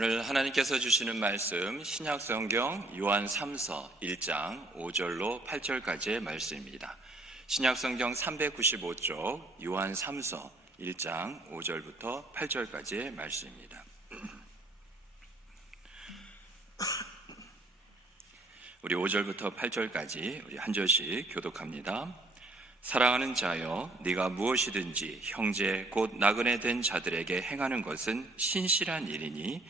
오늘 하나님께서 주시는 말씀 신약성경 요한 3서 1장 5절로 8절까지의 말씀입니다. 신약성경 395쪽 요한 3서 1장 5절부터 8절까지의 말씀입니다. 우리 5절부터 8절까지 우리 한 절씩 교독합니다. 사랑하는 자여, 네가 무엇이든지 형제 곧 나그네 된 자들에게 행하는 것은 신실한 일이니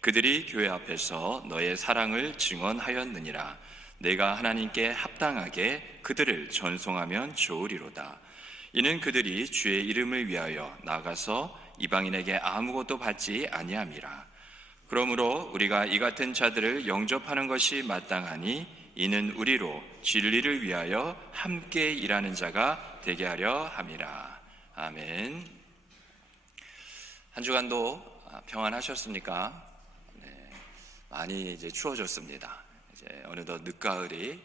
그들이 교회 앞에서 너의 사랑을 증언하였느니라. 내가 하나님께 합당하게 그들을 전송하면 좋으리로다. 이는 그들이 주의 이름을 위하여 나가서 이방인에게 아무것도 받지 아니함이라. 그러므로 우리가 이 같은 자들을 영접하는 것이 마땅하니 이는 우리로 진리를 위하여 함께 일하는 자가 되게 하려 함이라. 아멘. 한 주간도 평안하셨습니까? 많이 이제 추워졌습니다. 이제 어느덧 늦가을이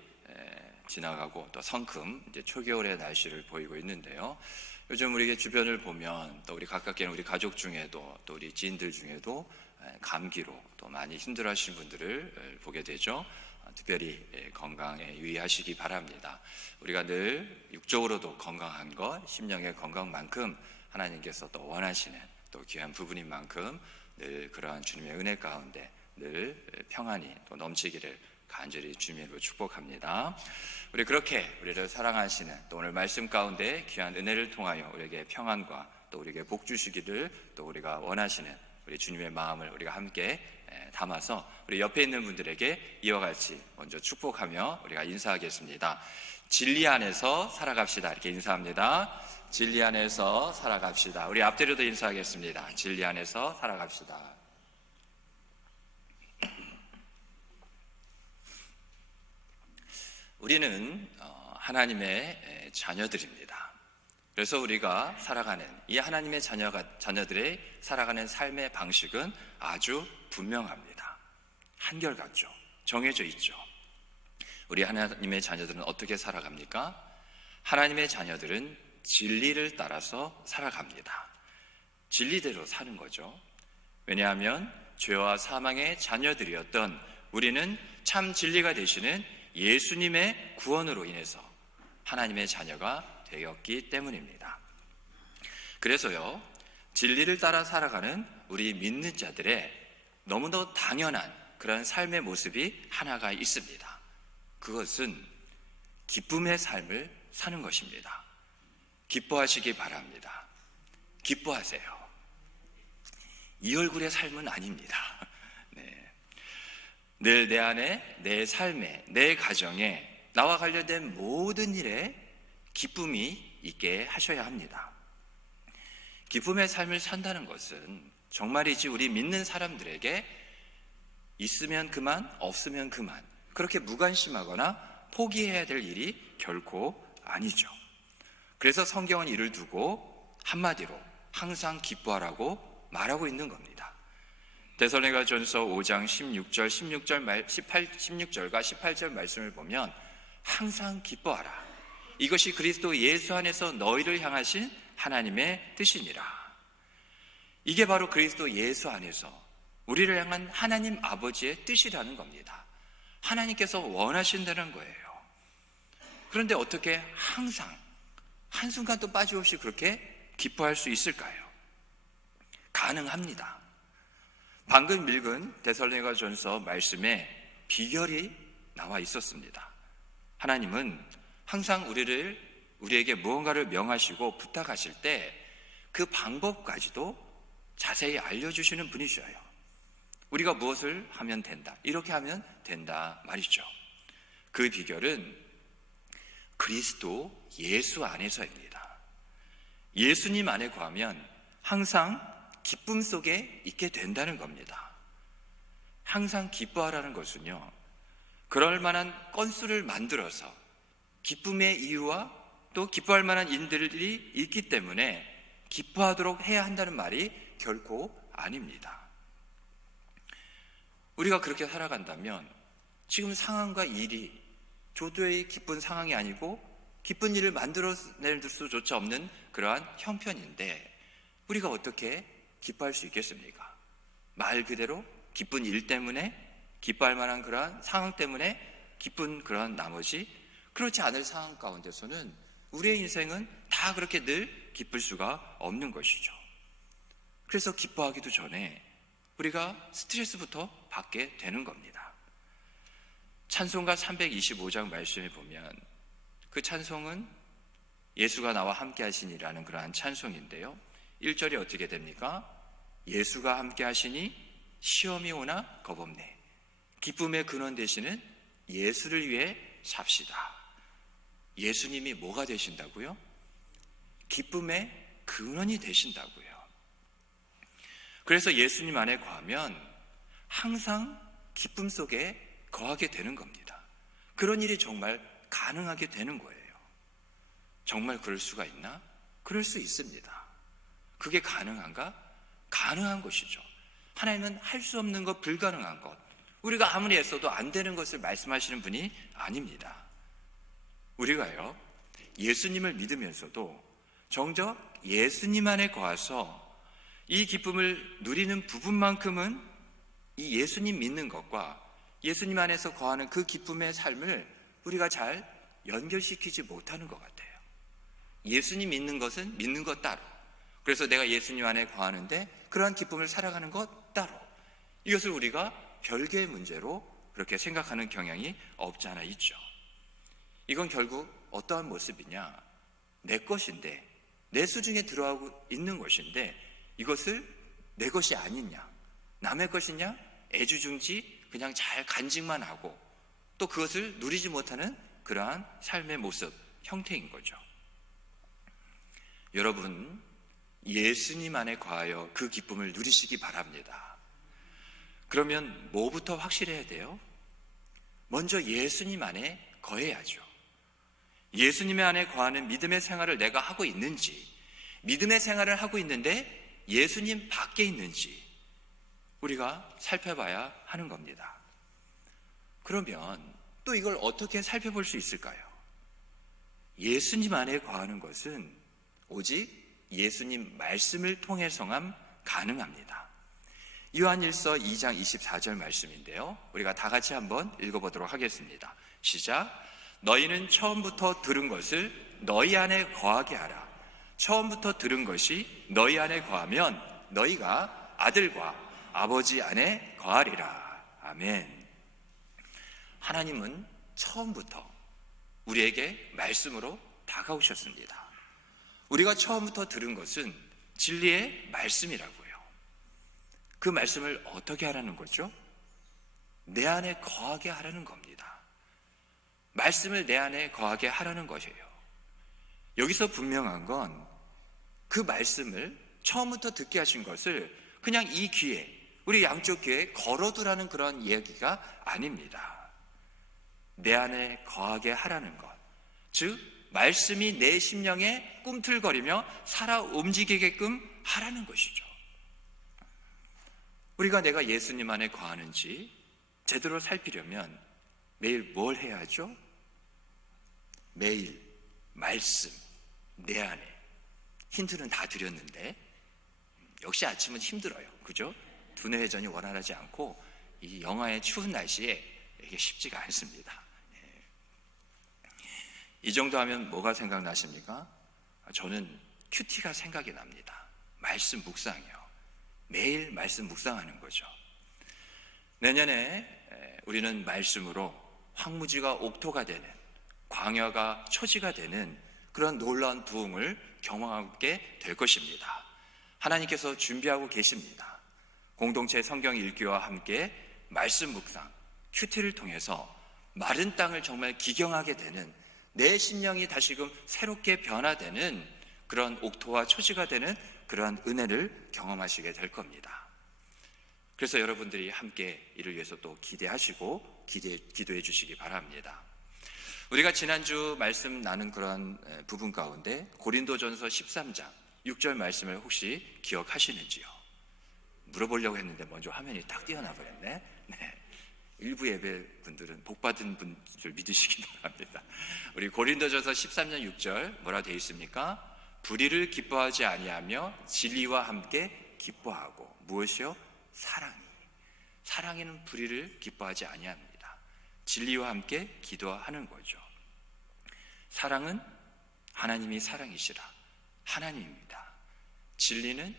지나가고 또 성큼 이제 초겨울의 날씨를 보이고 있는데요. 요즘 우리 주변을 보면 또 우리 가깝게 우리 가족 중에도 또 우리 지인들 중에도 감기로 또 많이 힘들어하시는 분들을 보게 되죠. 특별히 건강에 유의하시기 바랍니다. 우리가 늘 육적으로도 건강한 것, 심령의 건강만큼 하나님께서 또 원하시는 또 귀한 부분인 만큼 늘 그러한 주님의 은혜 가운데 늘 평안이 또 넘치기를 간절히 주님으로 축복합니다. 우리 그렇게 우리를 사랑하시는 또 오늘 말씀 가운데 귀한 은혜를 통하여 우리에게 평안과 또 우리에게 복 주시기를 또 우리가 원하시는 우리 주님의 마음을 우리가 함께 담아서 우리 옆에 있는 분들에게 이와 같이 먼저 축복하며 우리가 인사하겠습니다. 진리 안에서 살아갑시다. 이렇게 인사합니다. 진리 안에서 살아갑시다. 우리 앞뒤로도 인사하겠습니다. 진리 안에서 살아갑시다. 우리는 하나님의 자녀들입니다. 그래서 우리가 살아가는 이 하나님의 자녀들의 살아가는 삶의 방식은 아주 분명합니다. 한결같죠. 정해져 있죠. 우리 하나님의 자녀들은 어떻게 살아갑니까? 하나님의 자녀들은 진리를 따라서 살아갑니다. 진리대로 사는 거죠. 왜냐하면 죄와 사망의 자녀들이었던 우리는 참 진리가 되시는 예수님의 구원으로 인해서 하나님의 자녀가 되었기 때문입니다. 그래서요, 진리를 따라 살아가는 우리 믿는 자들의 너무도 당연한 그런 삶의 모습이 하나가 있습니다. 그것은 기쁨의 삶을 사는 것입니다. 기뻐하시기 바랍니다. 기뻐하세요. 이 얼굴의 삶은 아닙니다. 늘 내 안에, 내 삶에, 내 가정에 나와 관련된 모든 일에 기쁨이 있게 하셔야 합니다. 기쁨의 삶을 산다는 것은 정말이지 우리 믿는 사람들에게 있으면 그만, 없으면 그만, 그렇게 무관심하거나 포기해야 될 일이 결코 아니죠. 그래서 성경은 이를 두고 한마디로 항상 기뻐하라고 말하고 있는 겁니다. 데살로니가전서 5장 16절과 18절 말씀을 보면 항상 기뻐하라. 이것이 그리스도 예수 안에서 너희를 향하신 하나님의 뜻이니라. 이게 바로 그리스도 예수 안에서 우리를 향한 하나님 아버지의 뜻이라는 겁니다. 하나님께서 원하신다는 거예요. 그런데 어떻게 항상 한순간도 빠짐없이 그렇게 기뻐할 수 있을까요? 가능합니다. 방금 읽은 데살로니가전서 말씀에 비결이 나와 있었습니다. 하나님은 항상 우리에게 무언가를 명하시고 부탁하실 때 그 방법까지도 자세히 알려주시는 분이셔요. 우리가 무엇을 하면 된다, 이렇게 하면 된다 말이죠. 그 비결은 그리스도 예수 안에서입니다. 예수님 안에 거하면 항상 기쁨 속에 있게 된다는 겁니다. 항상 기뻐하라는 것은요, 그럴 만한 건수를 만들어서 기쁨의 이유와 또 기뻐할 만한 인들이 있기 때문에 기뻐하도록 해야 한다는 말이 결코 아닙니다. 우리가 그렇게 살아간다면 지금 상황과 일이 조도의 기쁜 상황이 아니고 기쁜 일을 만들어낼 수조차 없는 그러한 형편인데 우리가 어떻게 기뻐할 수 있겠습니까? 말 그대로 기쁜 일 때문에, 기뻐할 만한 그러한 상황 때문에 기쁜 그러한 나머지, 그렇지 않을 상황 가운데서는 우리의 인생은 다 그렇게 늘 기쁠 수가 없는 것이죠. 그래서 기뻐하기도 전에 우리가 스트레스부터 받게 되는 겁니다. 찬송가 325장 말씀에 보면 그 찬송은 예수가 나와 함께 하시니라는 그러한 찬송인데요, 1절이 어떻게 됩니까? 예수가 함께 하시니 시험이 오나 겁없네. 기쁨의 근원 되시는 예수를 위해 삽시다. 예수님이 뭐가 되신다고요? 기쁨의 근원이 되신다고요. 그래서 예수님 안에 거하면 항상 기쁨 속에 거하게 되는 겁니다. 그런 일이 정말 가능하게 되는 거예요. 정말 그럴 수가 있나? 그럴 수 있습니다. 그게 가능한가? 가능한 것이죠. 하나님은 할 수 없는 것, 불가능한 것, 우리가 아무리 애써도 안 되는 것을 말씀하시는 분이 아닙니다. 우리가요, 예수님을 믿으면서도 정작 예수님 안에 거하서 이 기쁨을 누리는 부분만큼은 이 예수님 믿는 것과 예수님 안에서 거하는 그 기쁨의 삶을 우리가 잘 연결시키지 못하는 것 같아요. 예수님 믿는 것은 믿는 것 따로, 그래서 내가 예수님 안에 거하는데 그러한 기쁨을 살아가는 것 따로, 이것을 우리가 별개의 문제로 그렇게 생각하는 경향이 없지 않아 있죠. 이건 결국 어떠한 모습이냐? 내 것인데, 내 수중에 들어가고 있는 것인데 이것을 내 것이 아니냐, 남의 것이냐, 애주중지 그냥 잘 간직만 하고 또 그것을 누리지 못하는 그러한 삶의 모습, 형태인 거죠. 여러분, 예수님 안에 거하여 그 기쁨을 누리시기 바랍니다. 그러면 뭐부터 확실해야 돼요? 먼저 예수님 안에 거해야죠. 예수님 안에 거하는 믿음의 생활을 내가 하고 있는지, 믿음의 생활을 하고 있는데 예수님 밖에 있는지 우리가 살펴봐야 하는 겁니다. 그러면 또 이걸 어떻게 살펴볼 수 있을까요? 예수님 안에 거하는 것은 오직 예수님 말씀을 통해서만 가능합니다. 요한일서 2장 24절 말씀인데요, 우리가 다 같이 한번 읽어보도록 하겠습니다. 시작. 너희는 처음부터 들은 것을 너희 안에 거하게 하라. 처음부터 들은 것이 너희 안에 거하면 너희가 아들과 아버지 안에 거하리라. 아멘. 하나님은 처음부터 우리에게 말씀으로 다가오셨습니다. 우리가 처음부터 들은 것은 진리의 말씀이라고요. 그 말씀을 어떻게 하라는 거죠? 내 안에 거하게 하라는 겁니다. 말씀을 내 안에 거하게 하라는 것이에요. 여기서 분명한 건 그 말씀을 처음부터 듣게 하신 것을 그냥 이 귀에, 우리 양쪽 귀에 걸어두라는 그런 이야기가 아닙니다. 내 안에 거하게 하라는 것, 즉 말씀이 내 심령에 꿈틀거리며 살아 움직이게끔 하라는 것이죠. 우리가 내가 예수님 안에 거하는지 제대로 살피려면 매일 뭘 해야 하죠? 매일 말씀 내 안에. 힌트는 다 드렸는데 역시 아침은 힘들어요. 그죠? 두뇌 회전이 원활하지 않고 이 영하의 추운 날씨에 이게 쉽지가 않습니다. 이 정도 하면 뭐가 생각나십니까? 저는 큐티가 생각이 납니다. 말씀 묵상이요. 매일 말씀 묵상하는 거죠. 내년에 우리는 말씀으로 황무지가 옥토가 되는, 광야가 초지가 되는 그런 놀라운 부흥을 경험하게 될 것입니다. 하나님께서 준비하고 계십니다. 공동체 성경 읽기와 함께 말씀 묵상, 큐티를 통해서 마른 땅을 정말 기경하게 되는, 내 심령이 다시금 새롭게 변화되는 그런 옥토와 초지가 되는 그러한 은혜를 경험하시게 될 겁니다. 그래서 여러분들이 함께 이를 위해서 또 기대하시고 기도해 주시기 바랍니다. 우리가 지난주 말씀 나눈 그런 부분 가운데 고린도전서 13장 6절 말씀을 혹시 기억하시는지요? 물어보려고 했는데 먼저 화면이 딱 띄어나 버렸네. 네. 일부 예배 분들은 복받은 분 줄 믿으시기 바랍니다. 우리 고린도전서 13장 6절 뭐라 되어 있습니까? 불의를 기뻐하지 아니하며 진리와 함께 기뻐하고. 무엇이요? 사랑이. 사랑에는 불의를 기뻐하지 아니합니다. 진리와 함께 기도하는 거죠. 사랑은 하나님이 사랑이시라 하나님입니다. 진리는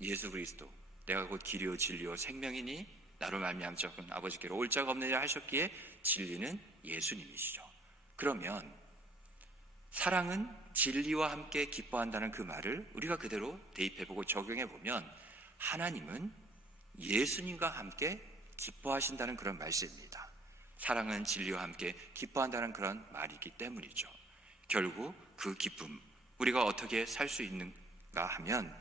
예수 그리스도, 내가 곧 길이요 진리요 생명이니 나로 말미암아 아버지께로 올 자가 없느냐 하셨기에 진리는 예수님이시죠. 그러면 사랑은 진리와 함께 기뻐한다는 그 말을 우리가 그대로 대입해보고 적용해보면 하나님은 예수님과 함께 기뻐하신다는 그런 말씀입니다. 사랑은 진리와 함께 기뻐한다는 그런 말이기 때문이죠. 결국 그 기쁨, 우리가 어떻게 살 수 있는가 하면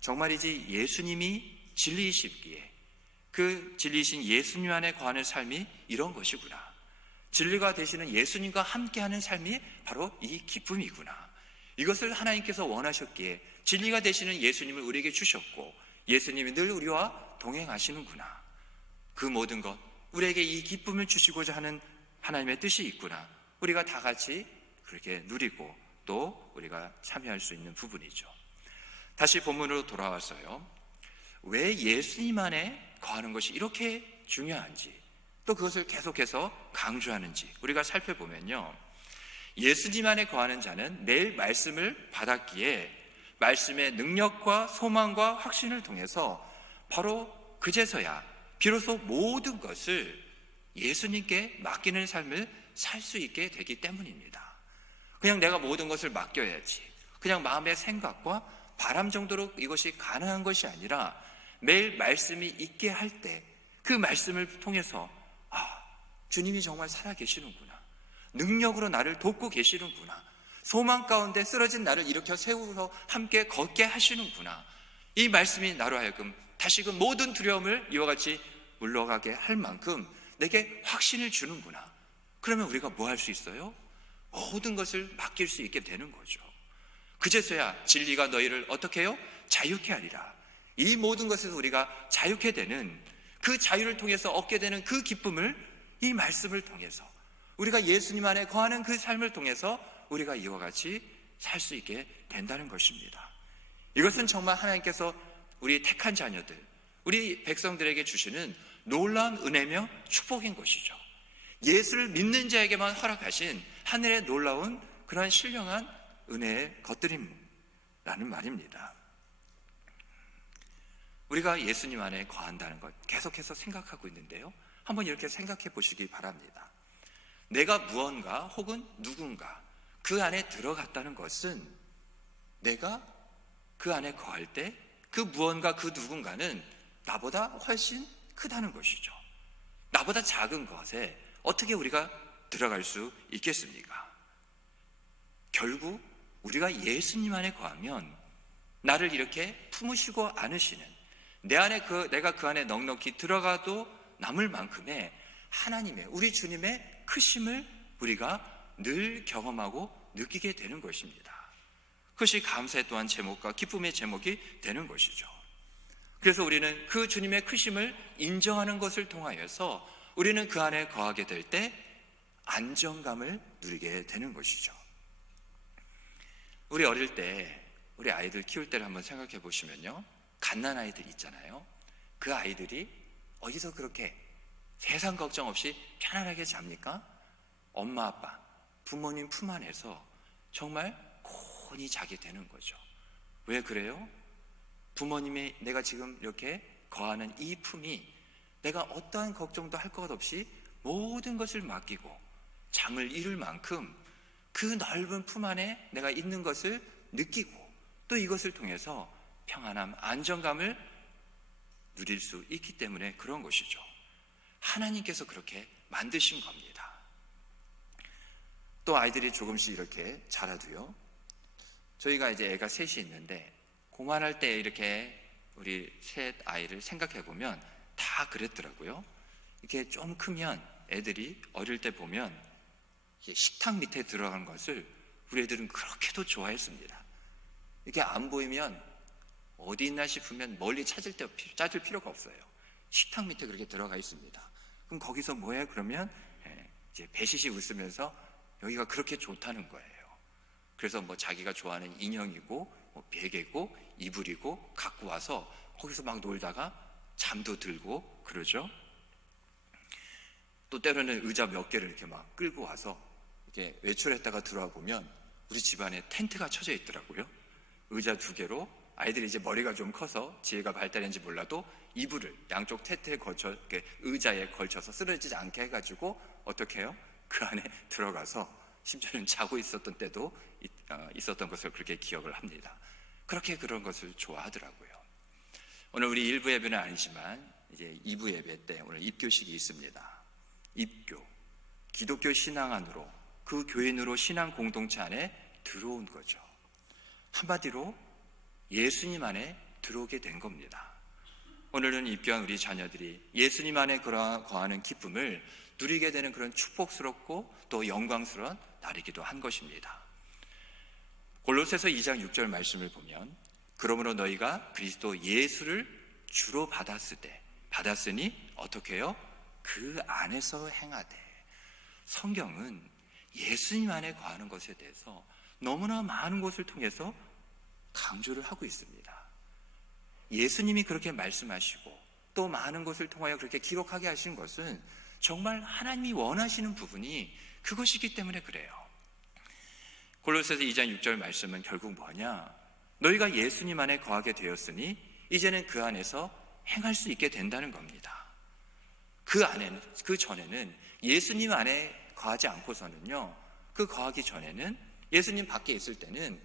정말이지 예수님이 진리이시기에 그 진리이신 예수님 안에 거하는 삶이 이런 것이구나. 진리가 되시는 예수님과 함께하는 삶이 바로 이 기쁨이구나. 이것을 하나님께서 원하셨기에 진리가 되시는 예수님을 우리에게 주셨고 예수님이 늘 우리와 동행하시는구나. 그 모든 것, 우리에게 이 기쁨을 주시고자 하는 하나님의 뜻이 있구나. 우리가 다 같이 그렇게 누리고 또 우리가 참여할 수 있는 부분이죠. 다시 본문으로 돌아와서요, 왜 예수님 안에 거하는 것이 이렇게 중요한지, 또 그것을 계속해서 강조하는지 우리가 살펴보면요, 예수님 안에 거하는 자는 매일 말씀을 받았기에 말씀의 능력과 소망과 확신을 통해서 바로 그제서야 비로소 모든 것을 예수님께 맡기는 삶을 살 수 있게 되기 때문입니다. 그냥 내가 모든 것을 맡겨야지, 그냥 마음의 생각과 바람 정도로 이것이 가능한 것이 아니라 매일 말씀이 있게 할 때 그 말씀을 통해서 주님이 정말 살아계시는구나, 능력으로 나를 돕고 계시는구나, 소망 가운데 쓰러진 나를 일으켜 세우서 함께 걷게 하시는구나, 이 말씀이 나로 하여금 다시금 모든 두려움을 이와 같이 물러가게 할 만큼 내게 확신을 주는구나. 그러면 우리가 뭐 할 수 있어요? 모든 것을 맡길 수 있게 되는 거죠. 그제서야 진리가 너희를 어떻게 해요? 자유케 하리라. 이 모든 것에서 우리가 자유케 되는, 그 자유를 통해서 얻게 되는 그 기쁨을 이 말씀을 통해서, 우리가 예수님 안에 거하는 그 삶을 통해서 우리가 이와 같이 살 수 있게 된다는 것입니다. 이것은 정말 하나님께서 우리 택한 자녀들, 우리 백성들에게 주시는 놀라운 은혜며 축복인 것이죠. 예수를 믿는 자에게만 허락하신 하늘의 놀라운 그러한 신령한 은혜의 것들이라는 말입니다. 우리가 예수님 안에 거한다는 것 계속해서 생각하고 있는데요, 한번 이렇게 생각해 보시기 바랍니다. 내가 무언가 혹은 누군가 그 안에 들어갔다는 것은 내가 그 안에 거할 때 그 무언가 그 누군가는 나보다 훨씬 크다는 것이죠. 나보다 작은 것에 어떻게 우리가 들어갈 수 있겠습니까? 결국 우리가 예수님 안에 거하면 나를 이렇게 품으시고 안으시는, 내 안에 내가 그 안에 넉넉히 들어가도 남을 만큼의 하나님의, 우리 주님의 크심을 우리가 늘 경험하고 느끼게 되는 것입니다. 그것이 감사의 또한 제목과 기쁨의 제목이 되는 것이죠. 그래서 우리는 그 주님의 크심을 인정하는 것을 통하여서 우리는 그 안에 거하게 될 때 안정감을 누리게 되는 것이죠. 우리 어릴 때, 우리 아이들 키울 때를 한번 생각해 보시면요, 갓난아이들 있잖아요. 그 아이들이 어디서 그렇게 세상 걱정 없이 편안하게 잡니까? 엄마 아빠, 부모님 품 안에서 정말 곤히 자게 되는 거죠. 왜 그래요? 부모님이 내가 지금 이렇게 거하는 이 품이 내가 어떠한 걱정도 할 것 없이 모든 것을 맡기고 잠을 이룰 만큼 그 넓은 품 안에 내가 있는 것을 느끼고 또 이것을 통해서 평안함, 안정감을 누릴 수 있기 때문에 그런 것이죠. 하나님께서 그렇게 만드신 겁니다. 또 아이들이 조금씩 이렇게 자라도요, 저희가 이제 애가 셋이 있는데 고만할 때 이렇게 우리 셋 아이를 생각해 보면 다 그랬더라고요. 이렇게 좀 크면 애들이 어릴 때 보면 식탁 밑에 들어간 것을 우리 애들은 그렇게도 좋아했습니다. 이렇게 안 보이면 어디 있나 싶으면 멀리 찾을 필요가 없어요. 식탁 밑에 그렇게 들어가 있습니다. 그럼 거기서 뭐해? 그러면 이제 배시시 웃으면서 여기가 그렇게 좋다는 거예요. 그래서 뭐 자기가 좋아하는 인형이고 베개고 이불이고 갖고 와서 거기서 막 놀다가 잠도 들고 그러죠. 또 때로는 의자 몇 개를 이렇게 막 끌고 와서 이렇게 외출했다가 들어와 보면 우리 집안에 텐트가 쳐져 있더라고요. 의자 2개로 아이들이 이제 머리가 좀 커서 지혜가 발달했는지 몰라도 이불을 양쪽 텐트에 걸쳐 이렇게 의자에 걸쳐서 쓰러지지 않게 해가지고 어떻게 해요? 그 안에 들어가서 심지어는 자고 있었던 때도 있었던 것을 그렇게 기억을 합니다. 그렇게 그런 것을 좋아하더라고요. 오늘 우리 1부 예배는 아니지만 이제 2부 예배 때 오늘 입교식이 있습니다. 입교, 기독교 신앙 안으로, 그 교인으로 신앙 공동체 안에 들어온 거죠. 한마디로 예수님 안에 들어오게 된 겁니다. 오늘은 입교한 우리 자녀들이 예수님 안에 거하는 기쁨을 누리게 되는 그런 축복스럽고 또 영광스러운 날이기도 한 것입니다. 골로새서 2장 6절 말씀을 보면 그러므로 너희가 그리스도 예수를 주로 받았으니 어떻게 해요? 그 안에서 행하되. 성경은 예수님 안에 거하는 것에 대해서 너무나 많은 것을 통해서 강조를 하고 있습니다. 예수님이 그렇게 말씀하시고 또 많은 것을 통하여 그렇게 기록하게 하신 것은 정말 하나님이 원하시는 부분이 그것이기 때문에 그래요. 골로새서 2장 6절 말씀은 결국 뭐냐? 너희가 예수님 안에 거하게 되었으니 이제는 그 안에서 행할 수 있게 된다는 겁니다. 그 전에는 예수님 안에 거하지 않고서는요, 그 거하기 전에는 예수님 밖에 있을 때는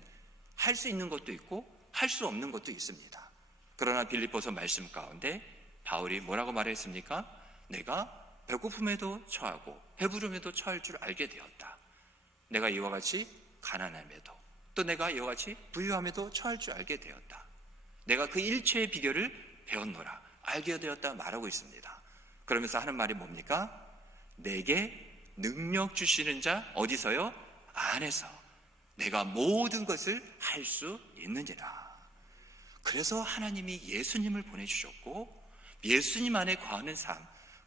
할 수 있는 것도 있고 할 수 없는 것도 있습니다. 그러나 빌립보서 말씀 가운데 바울이 뭐라고 말했습니까? 내가 배고픔에도 처하고 배부름에도 처할 줄 알게 되었다. 내가 이와 같이 가난함에도 또 내가 이와 같이 부유함에도 처할 줄 알게 되었다. 내가 그 일체의 비결을 배웠노라, 알게 되었다 말하고 있습니다. 그러면서 하는 말이 뭡니까? 내게 능력 주시는 자 어디서요? 안에서 내가 모든 것을 할 수 있느니라. 그래서 하나님이 예수님을 보내주셨고 예수님 안에 거하는 삶,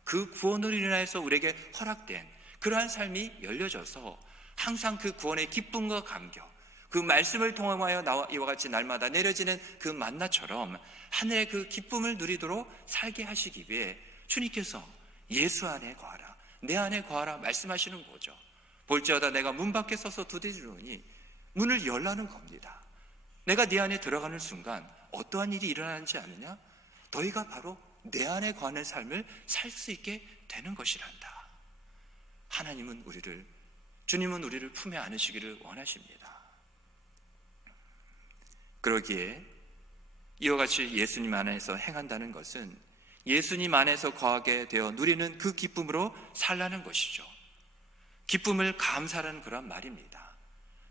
그 구원으로 인하여서 우리에게 허락된 그러한 삶이 열려져서 항상 그 구원의 기쁨과 감격, 그 말씀을 통하여 이와 같이 날마다 내려지는 그 만나처럼 하늘의 그 기쁨을 누리도록 살게 하시기 위해 주님께서 예수 안에 거하라, 내 안에 거하라 말씀하시는 거죠. 볼지어다 내가 문 밖에 서서 두드리노니 문을 열라는 겁니다. 내가 네 안에 들어가는 순간 어떠한 일이 일어나지 않느냐? 너희가 바로 내 안에 거하는 삶을 살 수 있게 되는 것이란다. 주님은 우리를 품에 안으시기를 원하십니다. 그러기에 이와 같이 예수님 안에서 행한다는 것은 예수님 안에서 거하게 되어 누리는 그 기쁨으로 살라는 것이죠. 기쁨을 감사하라는 그런 말입니다.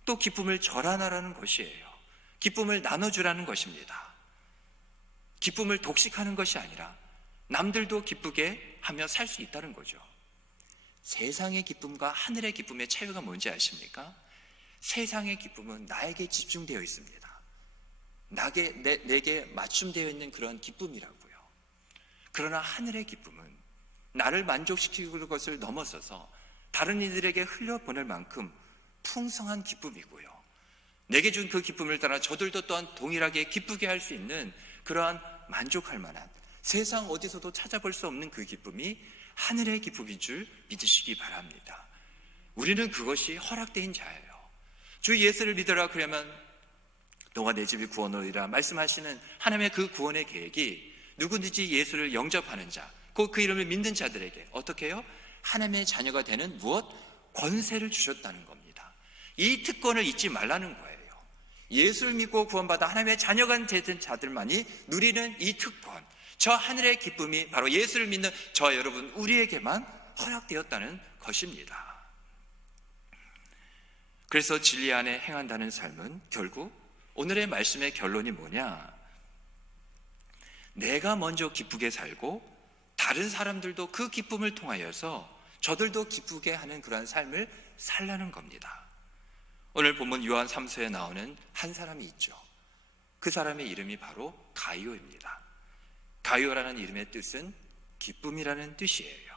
또 기쁨을 절하라는 것이에요. 기쁨을 나눠주라는 것입니다. 기쁨을 독식하는 것이 아니라 남들도 기쁘게 하며 살 수 있다는 거죠. 세상의 기쁨과 하늘의 기쁨의 차이가 뭔지 아십니까? 세상의 기쁨은 나에게 집중되어 있습니다. 내게 맞춤되어 있는 그런 기쁨이라고요. 그러나 하늘의 기쁨은 나를 만족시키는 것을 넘어서서 다른 이들에게 흘려보낼 만큼 풍성한 기쁨이고요. 내게 준 그 기쁨을 따라 저들도 또한 동일하게 기쁘게 할 수 있는 그러한 만족할 만한 세상 어디서도 찾아볼 수 없는 그 기쁨이 하늘의 기쁨인 줄 믿으시기 바랍니다. 우리는 그것이 허락된 자예요. 주 예수를 믿어라 그러면 너와 내 집이 구원하리라 말씀하시는 하나님의 그 구원의 계획이 누구든지 예수를 영접하는 자, 곧 그 이름을 믿는 자들에게 어떻게 해요? 하나님의 자녀가 되는 무엇? 권세를 주셨다는 겁니다. 이 특권을 잊지 말라는 거예요. 예수를 믿고 구원받아 하나님의 자녀가 되는 자들만이 누리는 이 특권, 저 하늘의 기쁨이 바로 예수를 믿는 저와 여러분 우리에게만 허락되었다는 것입니다. 그래서 진리 안에 행한다는 삶은 결국 오늘의 말씀의 결론이 뭐냐? 내가 먼저 기쁘게 살고 다른 사람들도 그 기쁨을 통하여서 저들도 기쁘게 하는 그러한 삶을 살라는 겁니다. 오늘 본문 요한 3서에 나오는 한 사람이 있죠. 그 사람의 이름이 바로 가이오입니다. 가이오라는 이름의 뜻은 기쁨이라는 뜻이에요.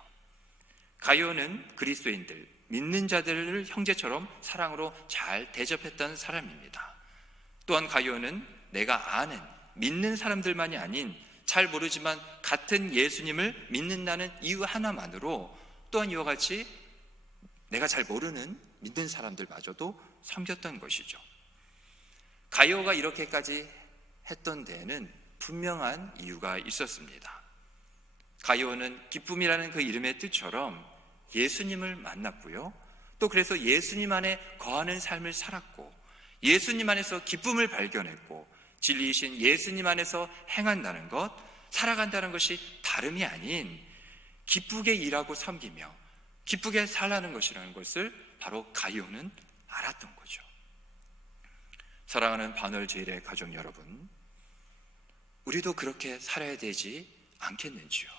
가이오는 그리스도인들, 믿는 자들을 형제처럼 사랑으로 잘 대접했던 사람입니다. 또한 가이오는 내가 아는 믿는 사람들만이 아닌 잘 모르지만 같은 예수님을 믿는다는 이유 하나만으로 또한 이와 같이 내가 잘 모르는 믿는 사람들마저도 섬겼던 것이죠. 가이오가 이렇게까지 했던 데에는 분명한 이유가 있었습니다. 가이오는 기쁨이라는 그 이름의 뜻처럼 예수님을 만났고요, 또 그래서 예수님 안에 거하는 삶을 살았고, 예수님 안에서 기쁨을 발견했고, 진리이신 예수님 안에서 행한다는 것, 살아간다는 것이 다름이 아닌 기쁘게 일하고 섬기며 기쁘게 살라는 것이라는 것을 바로 가이오는 알았던 거죠. 사랑하는 반월주일의 가족 여러분, 우리도 그렇게 살아야 되지 않겠는지요?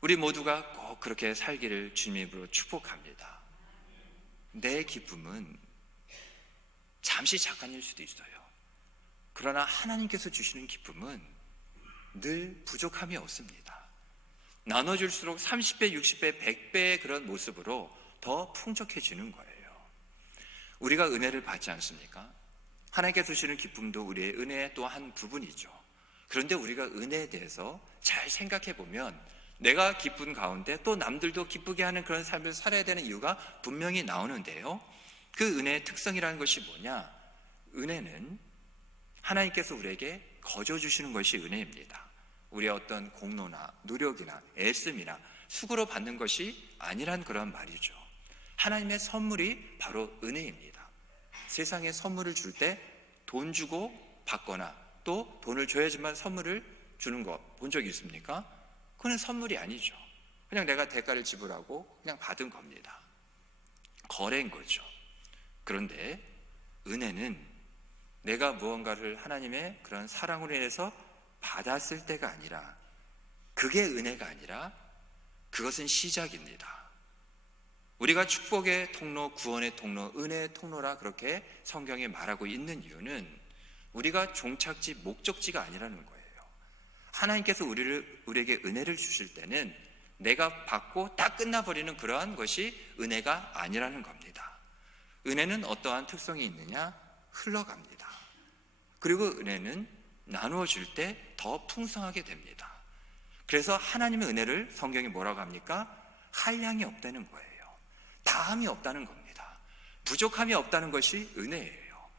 우리 모두가 꼭 그렇게 살기를 주님으로 축복합니다. 내 기쁨은 잠시 잠깐일 수도 있어요. 그러나 하나님께서 주시는 기쁨은 늘 부족함이 없습니다. 나눠줄수록 30배, 60배, 100배의 그런 모습으로 더 풍족해지는 거예요. 우리가 은혜를 받지 않습니까? 하나님께서 주시는 기쁨도 우리의 은혜의 또 한 부분이죠. 그런데 우리가 은혜에 대해서 잘 생각해 보면 내가 기쁜 가운데 또 남들도 기쁘게 하는 그런 삶을 살아야 되는 이유가 분명히 나오는데요, 그 은혜의 특성이라는 것이 뭐냐? 은혜는 하나님께서 우리에게 거저 주시는 것이 은혜입니다. 우리의 어떤 공로나 노력이나 애씀이나 수고로 받는 것이 아니란 그런 말이죠. 하나님의 선물이 바로 은혜입니다. 세상에 선물을 줄 때 돈 주고 받거나 또 돈을 줘야지만 선물을 주는 거 본 적이 있습니까? 그건 선물이 아니죠. 그냥 내가 대가를 지불하고 그냥 받은 겁니다. 거래인 거죠. 그런데 은혜는 내가 무언가를 하나님의 그런 사랑으로 인해서 받았을 때가 아니라, 그게 은혜가 아니라 그것은 시작입니다. 우리가 축복의 통로, 구원의 통로, 은혜의 통로라 그렇게 성경에 말하고 있는 이유는 우리가 종착지, 목적지가 아니라는 거예요. 하나님께서 우리에게 은혜를 주실 때는 내가 받고 딱 끝나버리는 그러한 것이 은혜가 아니라는 겁니다. 은혜는 어떠한 특성이 있느냐? 흘러갑니다. 그리고 은혜는 나누어 줄 때 더 풍성하게 됩니다. 그래서 하나님의 은혜를 성경이 뭐라고 합니까? 한량이 없다는 거예요. 다함이 없다는 겁니다. 부족함이 없다는 것이 은혜예요.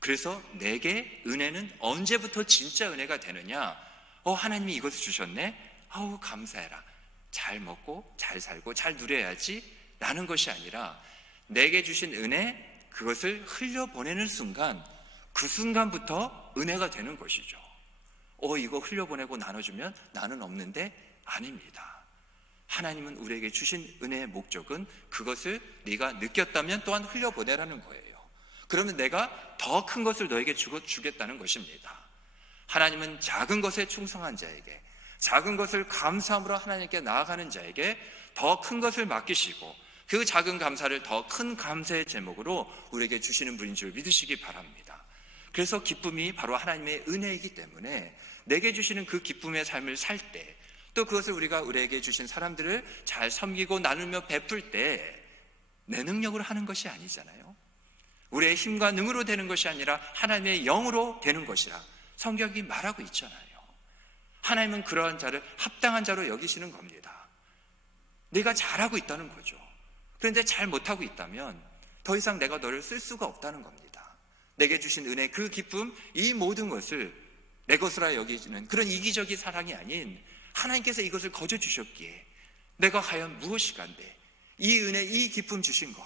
그래서 내게 은혜는 언제부터 진짜 은혜가 되느냐? 하나님이 이것을 주셨네? 아우 감사해라. 잘 먹고 잘 살고 잘 누려야지 라는 것이 아니라, 내게 주신 은혜, 그것을 흘려보내는 순간, 그 순간부터 은혜가 되는 것이죠. 이거 흘려보내고 나눠주면 나는 없는데? 아닙니다. 하나님은 우리에게 주신 은혜의 목적은 그것을 네가 느꼈다면 또한 흘려보내라는 거예요. 그러면 내가 더 큰 것을 너에게 주겠다는 것입니다. 하나님은 작은 것에 충성한 자에게, 작은 것을 감사함으로 하나님께 나아가는 자에게 더 큰 것을 맡기시고, 그 작은 감사를 더 큰 감사의 제목으로 우리에게 주시는 분인 줄 믿으시기 바랍니다. 그래서 기쁨이 바로 하나님의 은혜이기 때문에 내게 주시는 그 기쁨의 삶을 살 때, 또 그것을 우리에게 주신 사람들을 잘 섬기고 나누며 베풀 때 내 능력으로 하는 것이 아니잖아요. 우리의 힘과 능으로 되는 것이 아니라 하나님의 영으로 되는 것이라 성경이 말하고 있잖아요. 하나님은 그러한 자를 합당한 자로 여기시는 겁니다. 네가 잘하고 있다는 거죠. 그런데 잘 못하고 있다면 더 이상 내가 너를 쓸 수가 없다는 겁니다. 내게 주신 은혜, 그 기쁨, 이 모든 것을 내 것으로 여기지는 그런 이기적인 사랑이 아닌, 하나님께서 이것을 거저 주셨기에 내가 과연 무엇이 간데 이 은혜, 이 기쁨 주신 것,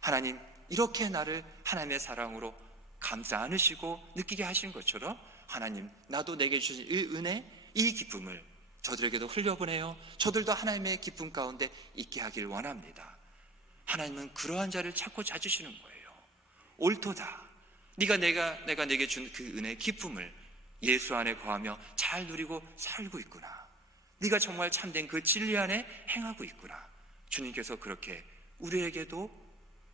하나님 이렇게 나를 하나님의 사랑으로 감사 안으시고 느끼게 하신 것처럼, 하나님 나도 내게 주신 이 은혜, 이 기쁨을 저들에게도 흘려보내요, 저들도 하나님의 기쁨 가운데 있게 하길 원합니다. 하나님은 그러한 자를 찾고 찾으시는 거예요. 옳도다. 내가 내게 준 그 은혜의 기쁨을 예수 안에 거하며 잘 누리고 살고 있구나. 네가 정말 참된 그 진리 안에 행하고 있구나. 주님께서 그렇게 우리에게도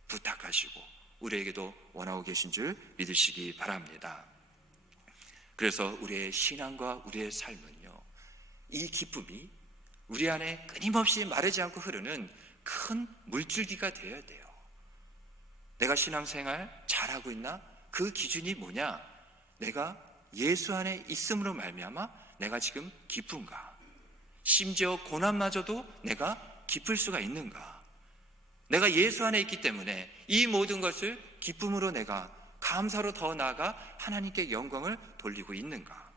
부탁하시고 우리에게도 원하고 계신 줄 믿으시기 바랍니다. 그래서 우리의 신앙과 우리의 삶은요, 이 기쁨이 우리 안에 끊임없이 마르지 않고 흐르는 큰 물줄기가 되어야 돼요. 내가 신앙생활 잘하고 있나? 그 기준이 뭐냐? 내가 예수 안에 있음으로 말미암아 내가 지금 기쁜가? 심지어 고난마저도 내가 기쁠 수가 있는가? 내가 예수 안에 있기 때문에 이 모든 것을 기쁨으로 내가 감사로 더 나아가 하나님께 영광을 돌리고 있는가?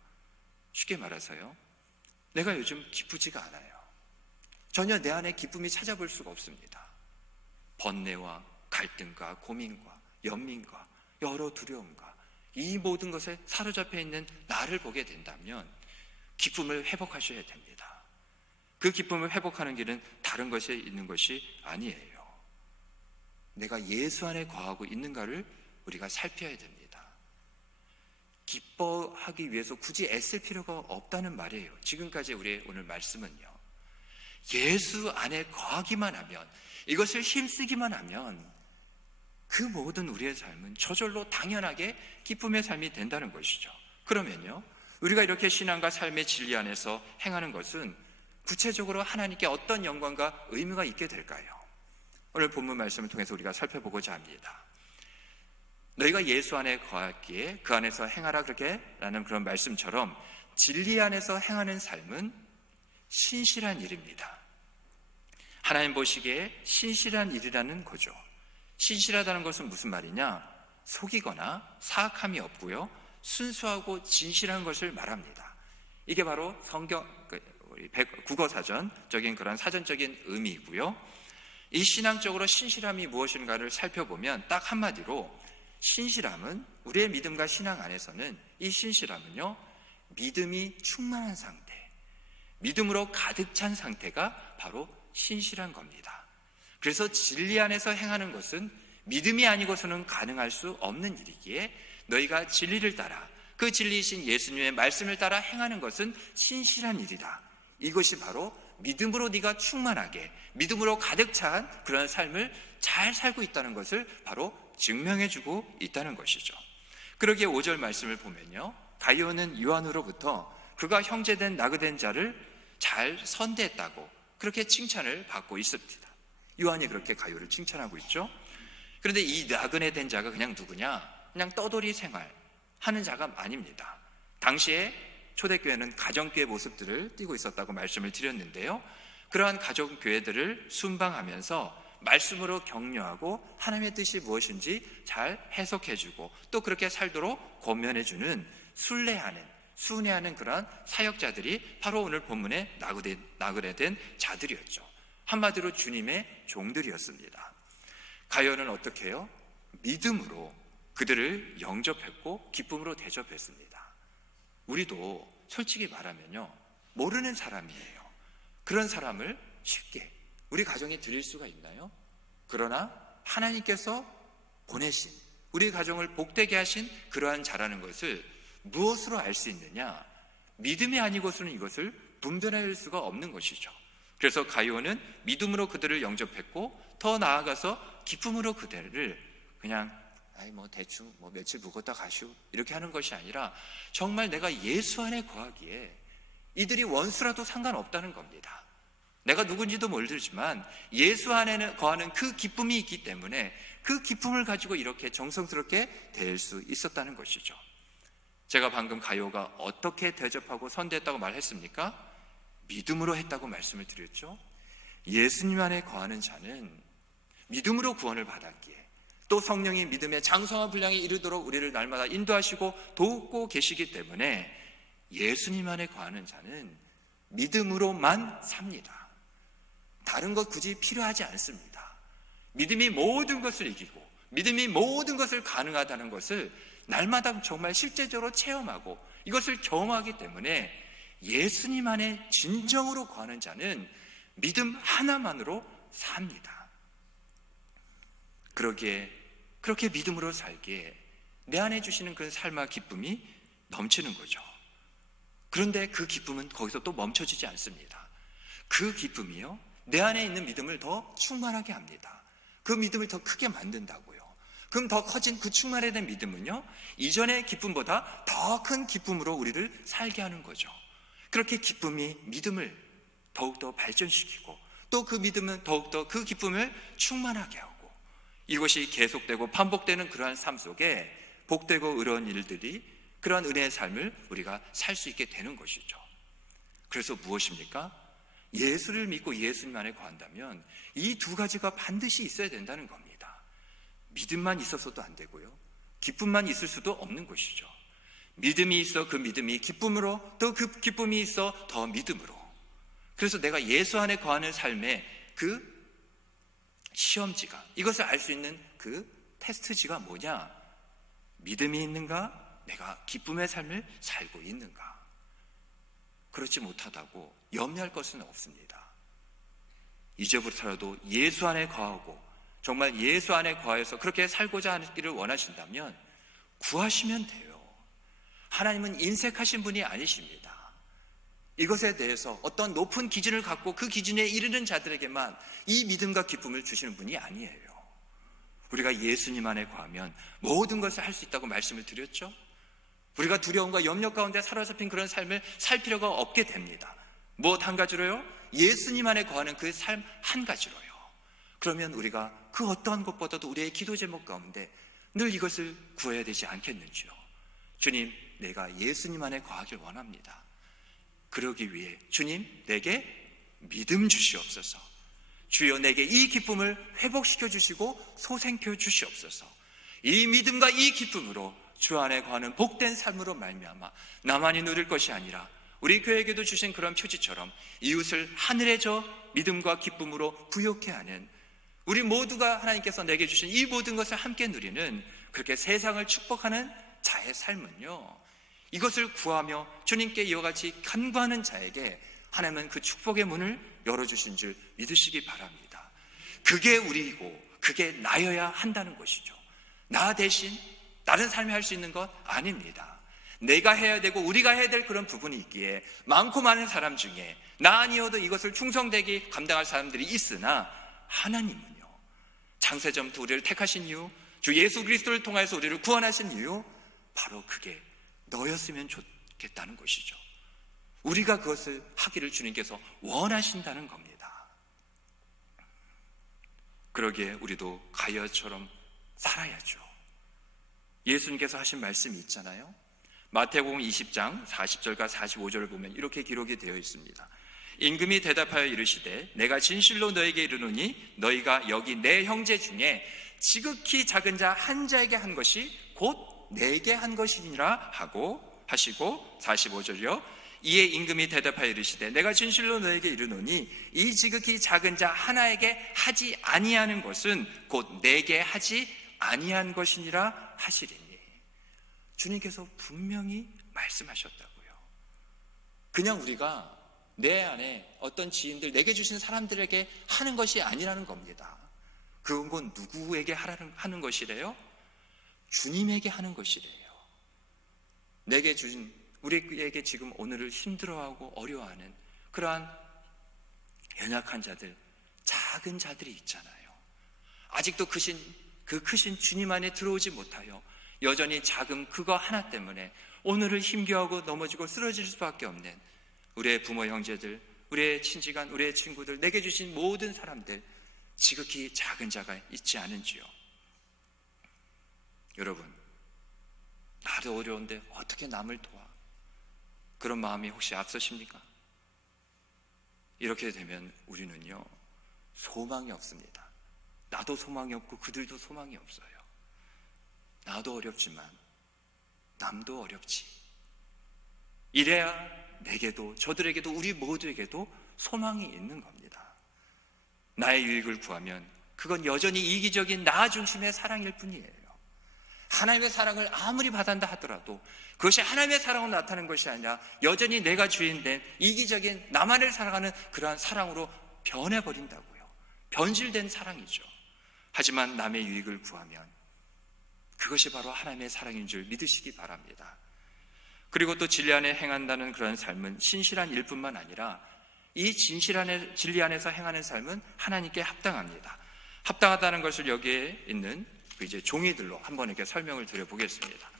쉽게 말해서요, 내가 요즘 기쁘지가 않아요. 전혀 내 안에 기쁨이 찾아볼 수가 없습니다. 번뇌와 갈등과 고민과 연민과 여러 두려움과 이 모든 것에 사로잡혀 있는 나를 보게 된다면 기쁨을 회복하셔야 됩니다. 그 기쁨을 회복하는 길은 다른 것에 있는 것이 아니에요. 내가 예수 안에 거하고 있는가를 우리가 살펴야 됩니다. 기뻐하기 위해서 굳이 애쓸 필요가 없다는 말이에요. 지금까지 우리의 오늘 말씀은요, 예수 안에 거하기만 하면, 이것을 힘쓰기만 하면 그 모든 우리의 삶은 저절로 당연하게 기쁨의 삶이 된다는 것이죠. 그러면요, 우리가 이렇게 신앙과 삶의 진리 안에서 행하는 것은 구체적으로 하나님께 어떤 영광과 의미가 있게 될까요? 오늘 본문 말씀을 통해서 우리가 살펴보고자 합니다. 너희가 예수 안에 거하기에 그 안에서 행하라, 그렇게 라는 그런 말씀처럼 진리 안에서 행하는 삶은 신실한 일입니다. 하나님 보시기에 신실한 일이라는 거죠. 신실하다는 것은 무슨 말이냐? 속이거나 사악함이 없고요, 순수하고 진실한 것을 말합니다. 이게 바로 성경 국어사전적인 그런 사전적인 의미이고요, 이 신앙적으로 신실함이 무엇인가를 살펴보면 딱 한마디로 신실함은, 우리의 믿음과 신앙 안에서는 이 신실함은요, 믿음이 충만한 상태, 믿음으로 가득 찬 상태가 바로 신실한 겁니다. 그래서 진리 안에서 행하는 것은 믿음이 아니고서는 가능할 수 없는 일이기에 너희가 진리를 따라, 그 진리이신 예수님의 말씀을 따라 행하는 것은 신실한 일이다. 이것이 바로 믿음으로 네가 충만하게, 믿음으로 가득 찬 그런 삶을 잘 살고 있다는 것을 바로 증명해주고 있다는 것이죠. 그러기에 5절 말씀을 보면요, 가이오는 요한으로부터 그가 형제된 나그된 자를 잘 선대했다고 그렇게 칭찬을 받고 있습니다. 요한이 그렇게 가이오를 칭찬하고 있죠. 그런데 이 나그네된 자가 그냥 누구냐? 그냥 떠돌이 생활 하는 자가 아닙니다. 당시에 초대교회는 가정교회 모습들을 띠고 있었다고 말씀을 드렸는데요, 그러한 가정교회들을 순방하면서 말씀으로 격려하고 하나님의 뜻이 무엇인지 잘 해석해주고 또 그렇게 살도록 권면해주는 순례하는 그러한 사역자들이 바로 오늘 본문에 나그네된 자들이었죠. 한마디로 주님의 종들이었습니다. 가이오는 어떻게 해요? 믿음으로 그들을 영접했고 기쁨으로 대접했습니다. 우리도 솔직히 말하면요, 모르는 사람이에요. 그런 사람을 쉽게 우리 가정에 드릴 수가 있나요? 그러나 하나님께서 보내신, 우리 가정을 복되게 하신 그러한 자라는 것을 무엇으로 알 수 있느냐? 믿음이 아니고서는 이것을 분별할 수가 없는 것이죠. 그래서 가이오는 믿음으로 그들을 영접했고 더 나아가서 기쁨으로 그들을 그냥 대충 며칠 묵었다 가시오 이렇게 하는 것이 아니라 정말 내가 예수 안에 거하기에 이들이 원수라도 상관없다는 겁니다. 내가 누군지도 모르지만 예수 안에 거하는 그 기쁨이 있기 때문에 그 기쁨을 가지고 이렇게 정성스럽게 대할 수 있었다는 것이죠. 제가 방금 가이오가 어떻게 대접하고 선대했다고 말했습니까? 믿음으로 했다고 말씀을 드렸죠. 예수님 안에 거하는 자는 믿음으로 구원을 받았기에 또 성령이 믿음의 장성한 분량에 이르도록 우리를 날마다 인도하시고 돕고 계시기 때문에 예수님 안에 거하는 자는 믿음으로만 삽니다. 다른 것 굳이 필요하지 않습니다. 믿음이 모든 것을 이기고 믿음이 모든 것을 가능하다는 것을 날마다 정말 실제적으로 체험하고 이것을 경험하기 때문에 예수님 안에 진정으로 거하는 자는 믿음 하나만으로 삽니다. 그러기에 그렇게 믿음으로 살기에 내 안에 주시는 그 삶과 기쁨이 넘치는 거죠. 그런데 그 기쁨은 거기서 또 멈춰지지 않습니다. 그 기쁨이요, 내 안에 있는 믿음을 더 충만하게 합니다. 그 믿음을 더 크게 만든다고요. 그럼 더 커진 그 충만해진 믿음은요, 이전의 기쁨보다 더 큰 기쁨으로 우리를 살게 하는 거죠. 그렇게 기쁨이 믿음을 더욱더 발전시키고 또 그 믿음은 더욱더 그 기쁨을 충만하게 하고 이것이 계속되고 반복되는 그러한 삶 속에 복되고 의로운 일들이, 그러한 은혜의 삶을 우리가 살 수 있게 되는 것이죠. 그래서 무엇입니까? 예수를 믿고 예수님 안에 거한다면 이 두 가지가 반드시 있어야 된다는 겁니다. 믿음만 있어서도 안 되고요, 기쁨만 있을 수도 없는 것이죠. 믿음이 있어 그 믿음이 기쁨으로, 또 그 기쁨이 있어 더 믿음으로. 그래서 내가 예수 안에 거하는 삶의 그 시험지가, 이것을 알 수 있는 그 테스트지가 뭐냐? 믿음이 있는가? 내가 기쁨의 삶을 살고 있는가? 그렇지 못하다고 염려할 것은 없습니다. 이제부터라도 예수 안에 거하고 정말 예수 안에 거하여서 그렇게 살고자 하기를 원하신다면 구하시면 돼요. 하나님은 인색하신 분이 아니십니다. 이것에 대해서 어떤 높은 기준을 갖고 그 기준에 이르는 자들에게만 이 믿음과 기쁨을 주시는 분이 아니에요. 우리가 예수님 안에 거하면 모든 것을 할 수 있다고 말씀을 드렸죠. 우리가 두려움과 염려 가운데 사로잡힌 그런 삶을 살 필요가 없게 됩니다. 무엇 한 가지로요? 예수님 안에 거하는 그 삶 한 가지로요. 그러면 우리가 그 어떠한 것보다도 우리의 기도 제목 가운데 늘 이것을 구해야 되지 않겠는지요? 주님, 내가 예수님 안에 거하길 원합니다. 그러기 위해 주님, 내게 믿음 주시옵소서. 주여, 내게 이 기쁨을 회복시켜 주시고 소생케 주시옵소서. 이 믿음과 이 기쁨으로 주 안에 거하는 복된 삶으로 말미암아 나만이 누릴 것이 아니라 우리 교회에게도 주신 그런 표지처럼 이웃을 하늘의 저 믿음과 기쁨으로 부욕해 하는, 우리 모두가 하나님께서 내게 주신 이 모든 것을 함께 누리는, 그렇게 세상을 축복하는 자의 삶은요, 이것을 구하며 주님께 이와 같이 간구하는 자에게 하나님은 그 축복의 문을 열어주신 줄 믿으시기 바랍니다. 그게 우리이고 그게 나여야 한다는 것이죠. 나 대신 다른 삶이 할 수 있는 것 아닙니다. 내가 해야 되고 우리가 해야 될 그런 부분이 있기에 많고 많은 사람 중에 나 아니어도 이것을 충성되게 감당할 사람들이 있으나, 하나님은요, 창세전부터 우리를 택하신 이유, 주 예수 그리스도를 통해서 우리를 구원하신 이유, 바로 그게 너였으면 좋겠다는 것이죠. 우리가 그것을 하기를 주님께서 원하신다는 겁니다. 그러기에 우리도 가이아처럼 살아야죠. 예수님께서 하신 말씀이 있잖아요. 마태복음 20장 40절과 45절을 보면 이렇게 기록이 되어 있습니다. 임금이 대답하여 이르시되 내가 진실로 너에게 이르노니 너희가 여기 내 형제 중에 지극히 작은 자 한 자에게 한 것이 곧 내게 한 것이니라 하시고 45절이요. 이에 임금이 대답하여 이르시되 내가 진실로 너에게 이르노니 이 지극히 작은 자 하나에게 하지 아니하는 것은 곧 내게 하지 아니한 것이니라 하시리니. 주님께서 분명히 말씀하셨다고요. 그냥 우리가 내 안에 어떤 지인들, 내게 주신 사람들에게 하는 것이 아니라는 겁니다. 그건 누구에게 하는 것이래요? 주님에게 하는 것이래요. 내게 주신, 우리에게 지금 오늘을 힘들어하고 어려워하는 그러한 연약한 자들, 작은 자들이 있잖아요. 아직도 그 크신 주님 안에 들어오지 못하여 여전히 작은 그거 하나 때문에 오늘을 힘겨워하고 넘어지고 쓰러질 수밖에 없는 우리의 부모 형제들, 우리의 친지간, 우리의 친구들, 내게 주신 모든 사람들, 지극히 작은 자가 있지 않은지요? 여러분, 나도 어려운데 어떻게 남을 도와? 그런 마음이 혹시 앞서십니까? 이렇게 되면 우리는요, 소망이 없습니다. 나도 소망이 없고 그들도 소망이 없어요. 나도 어렵지만 남도 어렵지. 이래야 내게도, 저들에게도, 우리 모두에게도 소망이 있는 겁니다. 나의 유익을 구하면 그건 여전히 이기적인 나 중심의 사랑일 뿐이에요. 하나님의 사랑을 아무리 받았다 하더라도 그것이 하나님의 사랑으로 나타나는 것이 아니라 여전히 내가 주인된 이기적인 나만을 사랑하는 그러한 사랑으로 변해버린다고요. 변질된 사랑이죠. 하지만 남의 유익을 구하면 그것이 바로 하나님의 사랑인 줄 믿으시기 바랍니다. 그리고 또 진리 안에 행한다는 그런 삶은 신실한 일뿐만 아니라 이 진리 안에서 행하는 삶은 하나님께 합당합니다. 합당하다는 것을 여기에 있는 이제 종이들로 한번 이렇게 설명을 드려보겠습니다.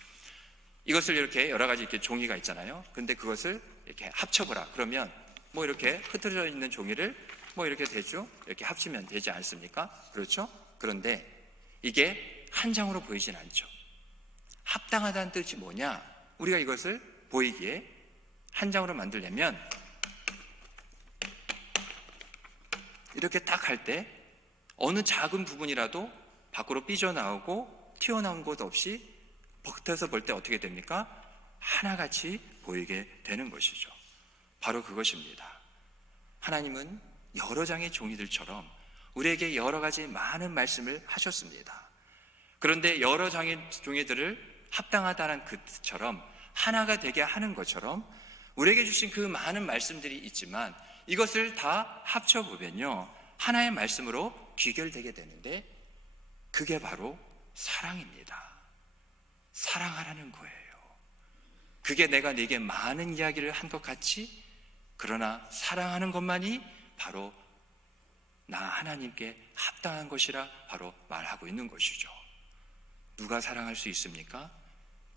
이것을 이렇게 여러 가지 이렇게 종이가 있잖아요. 근데 그것을 이렇게 합쳐보라. 그러면 뭐 이렇게 흩어져 있는 종이를 뭐 이렇게 대충 이렇게 합치면 되지 않습니까? 그렇죠? 그런데 이게 한 장으로 보이진 않죠. 합당하다는 뜻이 뭐냐? 우리가 이것을 보이기에 한 장으로 만들려면 이렇게 딱 할 때 어느 작은 부분이라도 밖으로 삐져나오고 튀어나온 곳 없이 벅터서 볼 때 어떻게 됩니까? 하나같이 보이게 되는 것이죠. 바로 그것입니다. 하나님은 여러 장의 종이들처럼 우리에게 여러 가지 많은 말씀을 하셨습니다. 그런데 여러 장의 종이들을 합당하다는 그처럼 하나가 되게 하는 것처럼 우리에게 주신 그 많은 말씀들이 있지만 이것을 다 합쳐보면요, 하나의 말씀으로 귀결되게 되는데 그게 바로 사랑입니다. 사랑하라는 거예요. 그게 내가 네게 많은 이야기를 한 것 같이, 그러나 사랑하는 것만이 바로 나 하나님께 합당한 것이라 바로 말하고 있는 것이죠. 누가 사랑할 수 있습니까?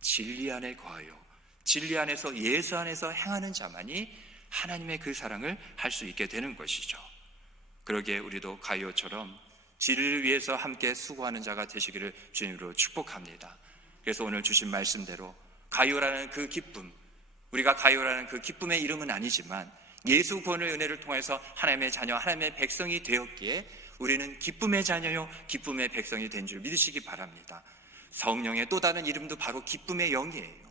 진리 안에 거하여 진리 안에서 예수 안에서 행하는 자만이 하나님의 그 사랑을 할 수 있게 되는 것이죠. 그러기에 우리도 가이오처럼 진리를 위해서 함께 수고하는 자가 되시기를 주님으로 축복합니다. 그래서 오늘 주신 말씀대로 가이오라는 그 기쁨, 우리가 가이오라는 그 기쁨의 이름은 아니지만 예수 구원의 은혜를 통해서 하나님의 자녀, 하나님의 백성이 되었기에 우리는 기쁨의 자녀요 기쁨의 백성이 된 줄 믿으시기 바랍니다. 성령의 또 다른 이름도 바로 기쁨의 영이에요.